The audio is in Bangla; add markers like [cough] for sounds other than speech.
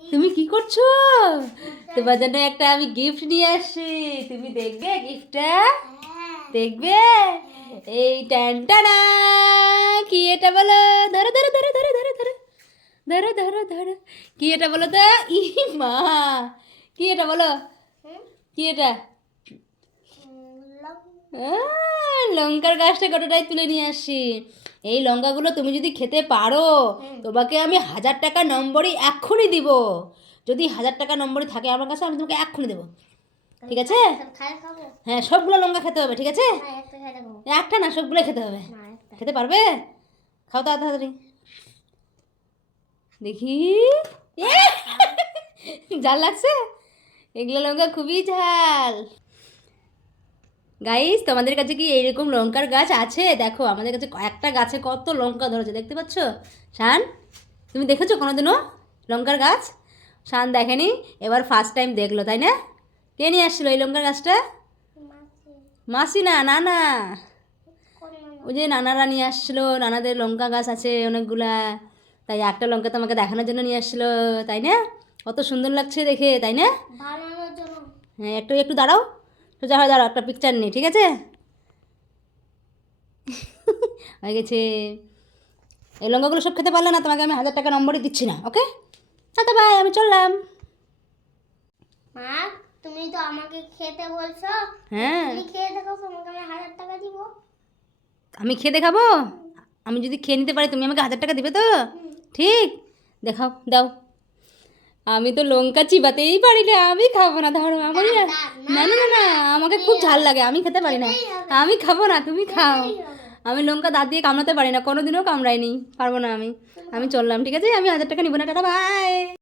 তুমি কি করছ? তোমার জন্য একটা আমি গিফট নিয়ে আসছি। তুমি দেখবে গিফটটা দেখবে? এই ট্যানটানা কি এটা বলো? ধরো ধরো ধরো ধরো ধরো ধরো। ধরো ধরো ধরো। কি এটা বলো তো? ই মা। কি এটা বলো? কি এটা? লঙ্কার গাছটা গোটাটাই তুলে নিয়ে আসছি। এই লঙ্কাগুলো তুমি যদি খেতে পারো তোমাকে আমি হাজার টাকা নম্বরই এক্ষুনি দিব। যদি হাজার টাকা নম্বরই থাকে আমার কাছে আমি তোমাকে এক্ষুনি দেবো। ঠিক আছে? হ্যাঁ সবগুলো লঙ্কা খেতে হবে ঠিক আছে? একটা খাব একটা না সবগুলো খেতে হবে। খেতে পারবে? খাও তাড়াতাড়ি। দেখি। এ! [laughs] ঝাল লাগছে? এগুলো লঙ্কা খুবই ঝাল। গাইস তোমাদের কাছে কি এইরকম লঙ্কার গাছ আছে? দেখো আমাদের কাছে একটা গাছে কত লঙ্কা ধরেছে দেখতে পাচ্ছ? শান তুমি দেখেছ কোনোদিনও লঙ্কার গাছ? শান দেখেনি? এবার ফার্স্ট টাইম দেখল তাই না? কে নিয়ে আসছিল এই লঙ্কার গাছটা? মাসি না না না ওই যে নানারা নিয়ে আসছিল নানাদের লঙ্কা গাছ আছে অনেকগুলা। তাই একটা লঙ্কা তোমাকে দেখানোর জন্য নিয়ে আসছিল তাই না? কত সুন্দর লাগছে দেখে তাই না? হ্যাঁ একটু একটু দাঁড়াও। সোজা হয়ে দাঁড়াও একটা পিকচার নিই ঠিক আছে? [laughs] হয়ে গেছে। এই লঙ্কাগুলো সব খেতে পারলে না তোমাকে আমি হাজার টাকা নম্বরই দিচ্ছি না ওকে টাটা বাই আমি চললাম। মা তুমি তো আমাকে খেতে বলছো। হ্যাঁ। তুমি খেয়ে দেখো তোমাকে আমি হাজার টাকা দিব। আমি খেয়ে দেখাবো? আমি যদি খেয়ে নিতে পারি তুমি আমাকে হাজার টাকা দিবে তো? ঠিক দেখাও দাও। আমি তো লঙ্কা চিবাতেই পারি না আমি খাব না ধরো আমি না না না খুব ঝাল লাগে আমি খেতে পারি না। আমি খাব না তুমি খাও। আমি লঙ্কা দাঁত দিয়ে কামড়াতে পারি না কোনোদিনও কামড়াইনি পারব না আমি। আমি চললাম ঠিক আছে? আমি হাজার টাকা নিবো না টাটা বাই